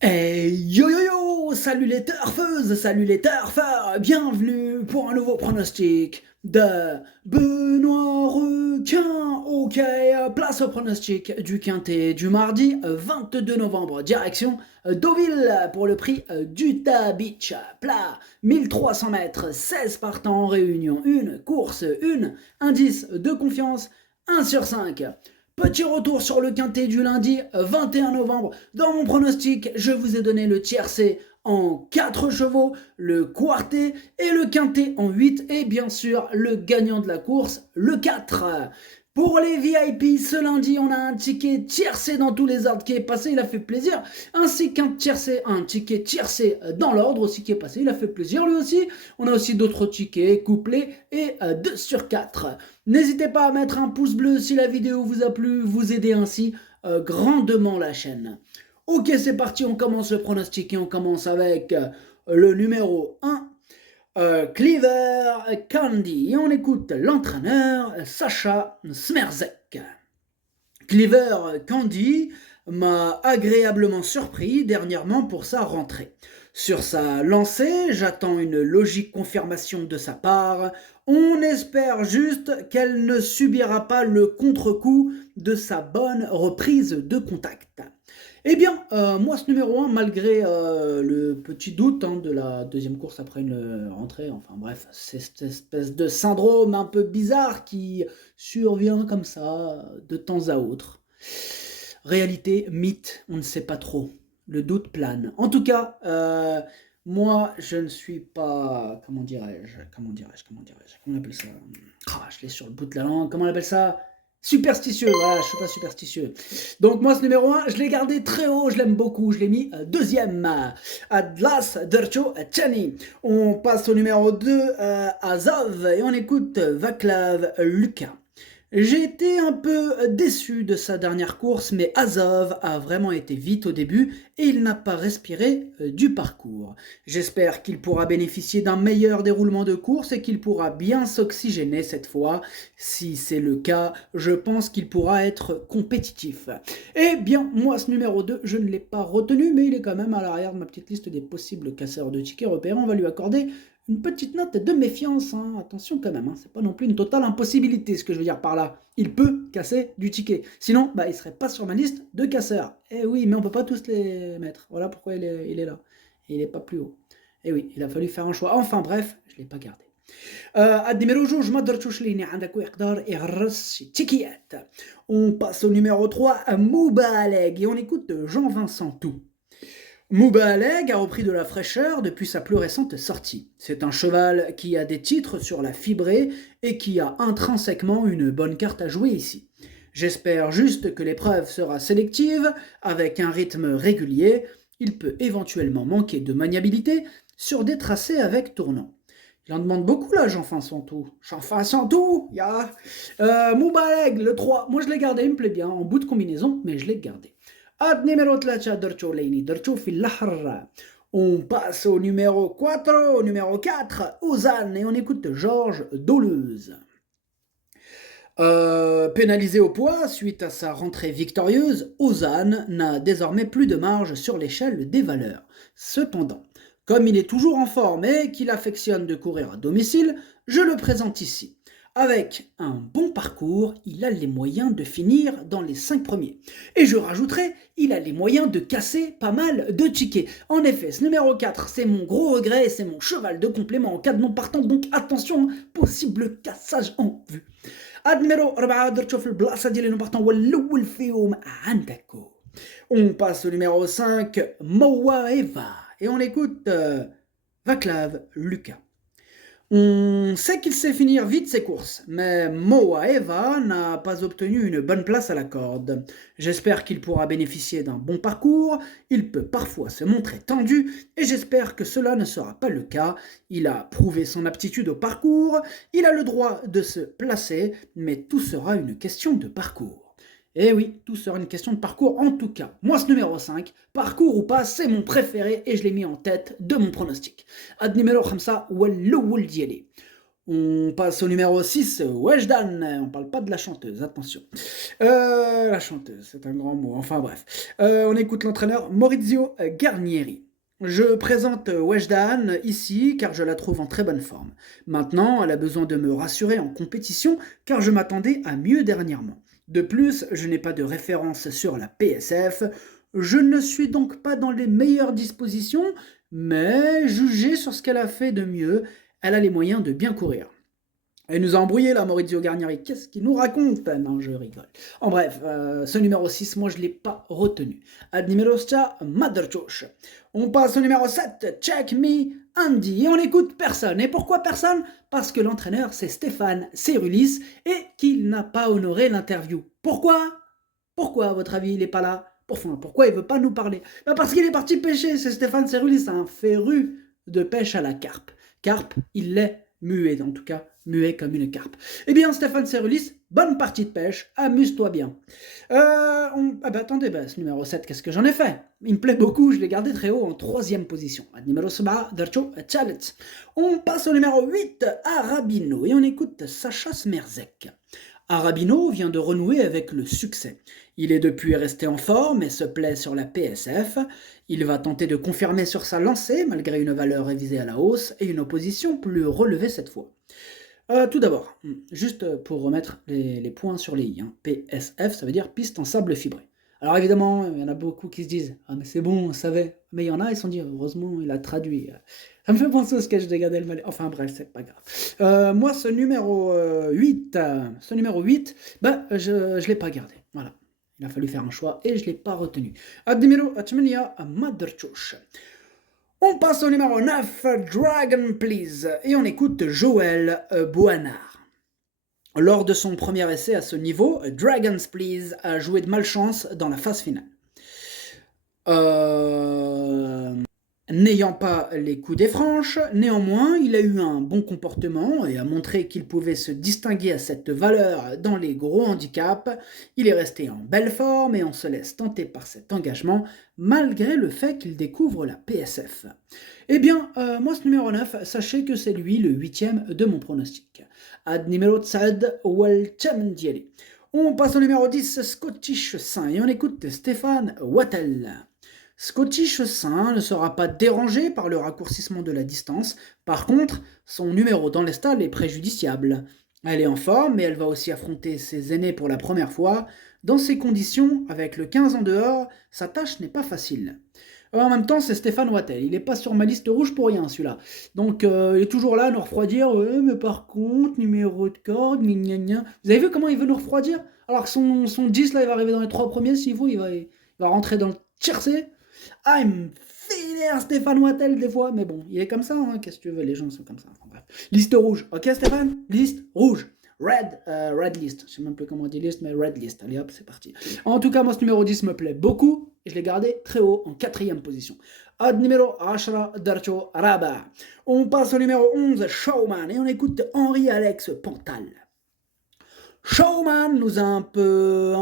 Hey yo yo yo, salut les turfeuses, salut les turfeurs, bienvenue pour un nouveau pronostic de Benoît Requin. Ok, place au pronostic du quintet du mardi 22 novembre, direction Deauville pour le prix d'Utah Beach. Plat, 1300 mètres, 16 partants en réunion, une course, une indice de confiance, 1 sur 5. Petit retour sur le quintet du lundi 21 novembre. Dans mon pronostic, je vous ai donné le tiercé en 4 chevaux, le quartet et le quintet en 8 et bien sûr le gagnant de la course, le 4. Pour les VIP, ce lundi, on a un ticket tiercé dans tous les ordres qui est passé, il a fait plaisir, ainsi qu'un tiercé, un ticket tiercé dans l'ordre aussi qui est passé, il a fait plaisir lui aussi. On a aussi d'autres tickets couplés et 2 sur 4. N'hésitez pas à mettre un pouce bleu si la vidéo vous a plu, vous aidez ainsi grandement la chaîne. Ok, c'est parti, on commence le pronostic et on commence avec le numéro 1, Cleaver Candy. Et on écoute l'entraîneur Sacha Smerzek. Cleaver Candy m'a agréablement surpris dernièrement pour sa rentrée. Sur sa lancée, j'attends une logique confirmation de sa part. On espère juste qu'elle ne subira pas le contre-coup de sa bonne reprise de contact. Eh bien, moi, ce numéro 1, malgré le petit doute de la deuxième course après une rentrée, enfin bref, c'est cette espèce de syndrome un peu bizarre qui survient comme ça, de temps à autre. Réalité, mythe, on ne sait pas trop. Le doute plane. En tout cas, moi, je ne suis pas... comment on appelle ça? Je l'ai sur le bout de la langue. Comment on appelle ça? Superstitieux, voilà, je suis pas superstitieux. Donc moi, ce numéro 1, je l'ai gardé très haut, je l'aime beaucoup, je l'ai mis deuxième. Atlas Dercho Chani. On passe au numéro 2, Azov, et on écoute Vaclav Lucas. J'ai été un peu déçu de sa dernière course, mais Azov a vraiment été vite au début et il n'a pas respiré du parcours. J'espère qu'il pourra bénéficier d'un meilleur déroulement de course et qu'il pourra bien s'oxygéner cette fois. Si c'est le cas, je pense qu'il pourra être compétitif. Eh bien, moi, ce numéro 2, je ne l'ai pas retenu, mais il est quand même à l'arrière de ma petite liste des possibles casseurs de tickets repérés. On va lui accorder une petite note de méfiance, attention quand même, c'est pas non plus une totale impossibilité ce que je veux dire par là. Il peut casser du ticket. Sinon, il serait pas sur ma liste de casseurs. Eh oui, mais on peut pas tous les mettre. Voilà pourquoi il est là. Et il est pas plus haut. Eh oui, il a fallu faire un choix. Enfin bref, je l'ai pas gardé. On passe au numéro 3, Moubaleg, et on écoute Jean-Vincent Tout. Moubaleg a repris de la fraîcheur depuis sa plus récente sortie. C'est un cheval qui a des titres sur la fibrée et qui a intrinsèquement une bonne carte à jouer ici. J'espère juste que l'épreuve sera sélective, avec un rythme régulier. Il peut éventuellement manquer de maniabilité sur des tracés avec tournant. Il en demande beaucoup là, Jean-Vincent Tout. Jean-Vincent Tout, ya. Moubaleg, le 3. Moi je l'ai gardé, il me plaît bien, en bout de combinaison, mais je l'ai gardé. Ad numéro 3, Dorcho Leini, Dorcho Fil-Lahar. On passe au numéro 4, au numéro 4, Ozan, et on écoute Georges Doleuse. Pénalisé au poids suite à sa rentrée victorieuse, Ozan n'a désormais plus de marge sur l'échelle des valeurs. Cependant, comme il est toujours en forme et qu'il affectionne de courir à domicile, je le présente ici. Avec un bon parcours, il a les moyens de finir dans les 5 premiers. Et je rajouterai, il a les moyens de casser pas mal de tickets. En effet, ce numéro 4, c'est mon gros regret et c'est mon cheval de complément en cas de non partant, donc attention, possible cassage en vue. numéro 4 درت تشوف البلاصه ديال اللي نبارطون هو الاول فيهم عندكو. On passe au numéro 5, Moa Eva, et on écoute Vaclav Lucas. On sait qu'il sait finir vite ses courses, mais Moa Eva n'a pas obtenu une bonne place à la corde. J'espère qu'il pourra bénéficier d'un bon parcours, il peut parfois se montrer tendu, et j'espère que cela ne sera pas le cas. Il a prouvé son aptitude au parcours, il a le droit de se placer, mais tout sera une question de parcours. Eh oui, tout sera une question de parcours en tout cas. Moi, ce numéro 5, parcours ou pas, c'est mon préféré et je l'ai mis en tête de mon pronostic. Ad numéro 5, والأول ديالي. On passe au numéro 6, Weshdan. On parle pas de la chanteuse, attention. La chanteuse, c'est un grand mot, enfin bref. On écoute l'entraîneur Maurizio Garnieri. Je présente Weshdan ici car je la trouve en très bonne forme. Maintenant, elle a besoin de me rassurer en compétition car je m'attendais à mieux dernièrement. De plus, je n'ai pas de référence sur la PSF. Je ne suis donc pas dans les meilleures dispositions, mais jugé sur ce qu'elle a fait de mieux, elle a les moyens de bien courir. Elle nous a embrouillé là, Maurizio Garnieri. Qu'est-ce qu'il nous raconte? Non, je rigole. En bref, ce numéro 6, moi je ne l'ai pas retenu. Ad numéro 7, Motherchosh. On passe au numéro 7, Check Me Andy. Et on n'écoute personne. Et pourquoi personne? Parce que l'entraîneur, c'est Stéphane Cerulis et qu'il n'a pas honoré l'interview. Pourquoi? Pourquoi, à votre avis, il n'est pas là? Pourquoi il ne veut pas nous parler? Parce qu'il est parti pêcher. C'est Stéphane Cerulis, un féru de pêche à la carpe. Carpe, il l'est muet, en tout cas, muet comme une carpe. Eh bien, Stéphane Cerulis, bonne partie de pêche, amuse-toi bien. Attendez, ce numéro 7, qu'est-ce que j'en ai fait? Il me plaît beaucoup, je l'ai gardé très haut en 3e position. Numéro 7, Darcho Chalet. On passe au numéro 8, Arabino, et on écoute Sacha Smerzek. Arabino vient de renouer avec le succès. Il est depuis resté en forme et se plaît sur la PSF. Il va tenter de confirmer sur sa lancée, malgré une valeur révisée à la hausse et une opposition plus relevée cette fois. Tout d'abord, juste pour remettre les points sur les i, PSF, ça veut dire piste en sable fibré. Alors évidemment, il y en a beaucoup qui se disent « Ah mais c'est bon, on savait ». Mais il y en a, ils se sont dit « Heureusement, il a traduit ». Ça me fait penser au sketch de Gad Elmaleh. Enfin bref, c'est pas grave. Moi, ce numéro 8, je ne l'ai pas gardé. Voilà. Il a fallu faire un choix et je ne l'ai pas retenu. Numéro 8, Motherchosh. On passe au numéro 9, Dragon Please. Et on écoute Joël Boanard. Lors de son premier essai à ce niveau, Dragons Please a joué de malchance dans la phase finale. N'ayant pas les coups des franches, néanmoins, il a eu un bon comportement et a montré qu'il pouvait se distinguer à cette valeur dans les gros handicaps. Il est resté en belle forme et on se laisse tenter par cet engagement, malgré le fait qu'il découvre la PSF. Eh bien, moi ce numéro 9, sachez que c'est lui le 8e de mon pronostic. Ad numéro 10, Welchamdieli. On passe au numéro 10, Scottish Saint, et on écoute Stéphane Wattel. Scottish Saint ne sera pas dérangé par le raccourcissement de la distance. Par contre, son numéro dans les stalles est préjudiciable. Elle est en forme, mais elle va aussi affronter ses aînés pour la première fois. Dans ces conditions, avec le 15 en dehors, sa tâche n'est pas facile. En même temps, c'est Stéphane Wattel. Il n'est pas sur ma liste rouge pour rien, celui-là. Donc, il est toujours là à nous refroidir. Ouais, mais par contre, numéro de corde, gna gna. Vous avez vu comment il veut nous refroidir? Alors que son 10, là, il va arriver dans les 3 premiers. S'il faut, il va rentrer dans le tiercé. Ah, il me vénère Stéphane Wattel des fois, mais bon, il est comme ça, hein, qu'est-ce que tu veux, les gens sont comme ça. Enfin, bref. Liste rouge, ok Stéphane? Liste rouge. Red list, je sais même plus comment on dit liste, mais red list, allez hop, c'est parti. En tout cas, moi ce numéro 10 me plaît beaucoup, et je l'ai gardé très haut, en 4e position. Ad numéro 10, Darcho Raba. On passe au numéro 11, Showman, et on écoute Henri-Alex Pantal. Showman nous a un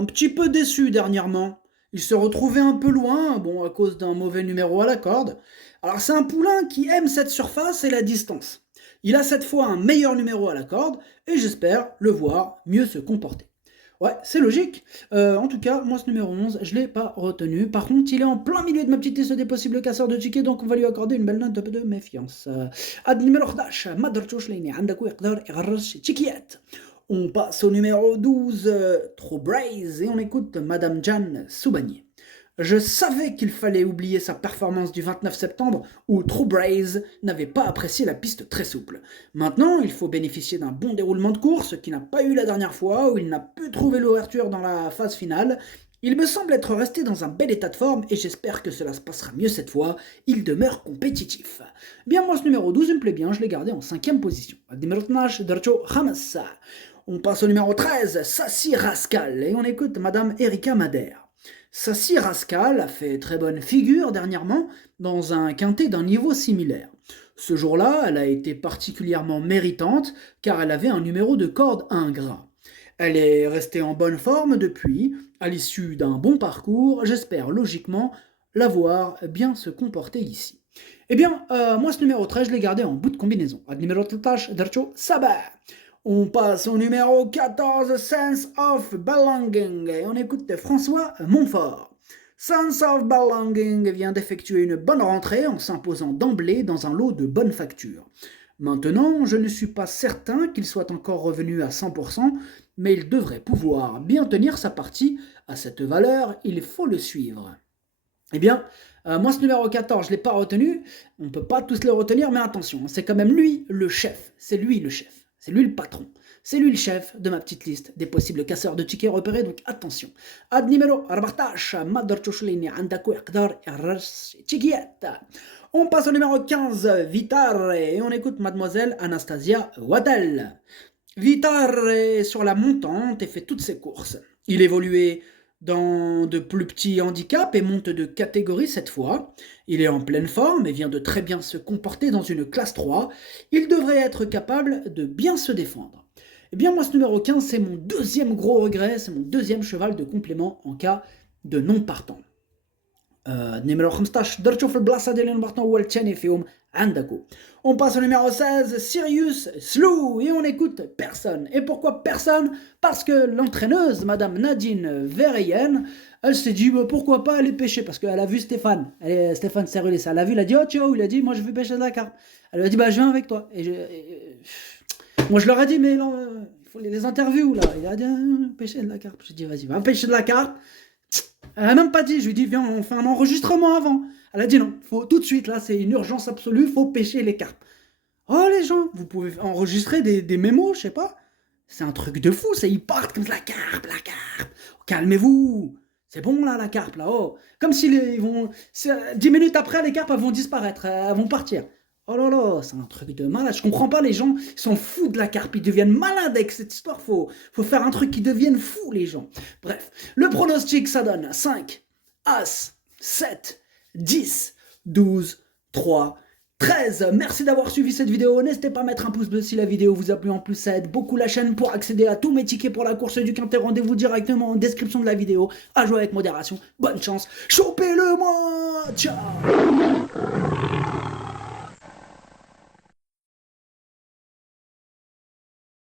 petit peu déçus dernièrement. Il se retrouvait un peu loin, à cause d'un mauvais numéro à la corde. Alors c'est un poulain qui aime cette surface et la distance. Il a cette fois un meilleur numéro à la corde, et j'espère le voir mieux se comporter. Ouais, c'est logique. En tout cas, moi ce numéro 11, je ne l'ai pas retenu. Par contre, il est en plein milieu de ma petite liste des possibles casseurs de tickets, donc on va lui accorder une belle note de méfiance. Ad numéro 11, Motherchosh Lane, عندك يقدر يغرش تشيكيات. On passe au numéro 12, Trop Braze, et on écoute Madame Jeanne Soubanier. Je savais qu'il fallait oublier sa performance du 29 septembre où True Braze n'avait pas apprécié la piste très souple. Maintenant, il faut bénéficier d'un bon déroulement de course qu'il n'a pas eu la dernière fois où il n'a pu trouver l'ouverture dans la phase finale. Il me semble être resté dans un bel état de forme et j'espère que cela se passera mieux cette fois. Il demeure compétitif. Bien, moi ce numéro 12 il me plaît bien, je l'ai gardé en 5e position. Numéro 13, Darcho Hamassa. On passe au numéro 13, Sassy Rascal, et on écoute Madame Erika Madère. Sassy Rascal a fait très bonne figure dernièrement dans un quintet d'un niveau similaire. Ce jour-là, elle a été particulièrement méritante car elle avait un numéro de corde ingrat. Elle est restée en bonne forme depuis, à l'issue d'un bon parcours, j'espère logiquement la voir bien se comporter ici. Eh bien, moi, ce numéro 13, je l'ai gardé en bout de combinaison. Ad numéro 13, Darcho Sabah. On passe au numéro 14, Sense of Belonging, et on écoute François Montfort. Sense of Belonging vient d'effectuer une bonne rentrée en s'imposant d'emblée dans un lot de bonne facture. Maintenant, je ne suis pas certain qu'il soit encore revenu à 100%, mais il devrait pouvoir bien tenir sa partie. À cette valeur, il faut le suivre. Eh bien, moi ce numéro 14, je ne l'ai pas retenu, on ne peut pas tous le retenir, mais attention, c'est quand même lui le chef, c'est lui le chef, c'est lui le patron, c'est lui le chef de ma petite liste des possibles casseurs de tickets repérés, donc attention. Ad numéro 14, on passe au numéro 15, Vitare, et on écoute mademoiselle Anastasia Wattel. Vitare est sur la montante et fait toutes ses courses. Il évoluait dans de plus petits handicaps et monte de catégorie cette fois. Il est en pleine forme et vient de très bien se comporter dans une classe 3. Il devrait être capable de bien se défendre. Eh bien moi ce numéro 15 c'est mon deuxième gros regret, c'est mon deuxième cheval de complément en cas de non partant. Numéro 15 درتو في البلاصه ديال المبارطون هو الثاني فيهم عندكم. On passe au numéro 16, Sirius Slou, et on écoute personne. Et pourquoi personne? Parce que l'entraîneuse, Madame Nadine Verheyen, elle s'est dit, bah, pourquoi pas aller pêcher? Parce qu'elle a vu Stéphane, Stéphane Cerulis, elle a vu, elle a dit, oh ciao, il a dit, moi je veux pêcher de la carpe. Elle lui a dit, bah je viens avec toi. Moi je leur ai dit, mais là, il faut les interviews là. Il a dit, pêcher de la carpe. J'ai dit, vas-y, va pêcher de la carpe. Elle n'a même pas dit, je lui ai dit, viens, on fait un enregistrement avant. Elle a dit non, faut tout de suite, là, c'est une urgence absolue, il faut pêcher les carpes. Oh les gens, vous pouvez enregistrer des mémos, je sais pas. C'est un truc de fou, ils partent comme la carpe. Oh, calmez-vous. C'est bon là, la carpe, là, oh. Comme si ils vont... 10 minutes après, les carpes, elles vont disparaître, elles vont partir. Oh là là, c'est un truc de malade. Je comprends pas, les gens, ils sont fous de la carpe, ils deviennent malades avec cette histoire. Faut faire un truc qui devienne fou, les gens. Bref, le pronostic, ça donne 5, As, 7, 10, 12, 3, 13. Merci d'avoir suivi cette vidéo. N'hésitez pas à mettre un pouce bleu si la vidéo vous a plu. En plus, ça aide beaucoup la chaîne pour accéder à tous mes tickets pour la course du Quintet. Rendez-vous directement en description de la vidéo. À jouer avec modération. Bonne chance. Chopez-le moi. Ciao.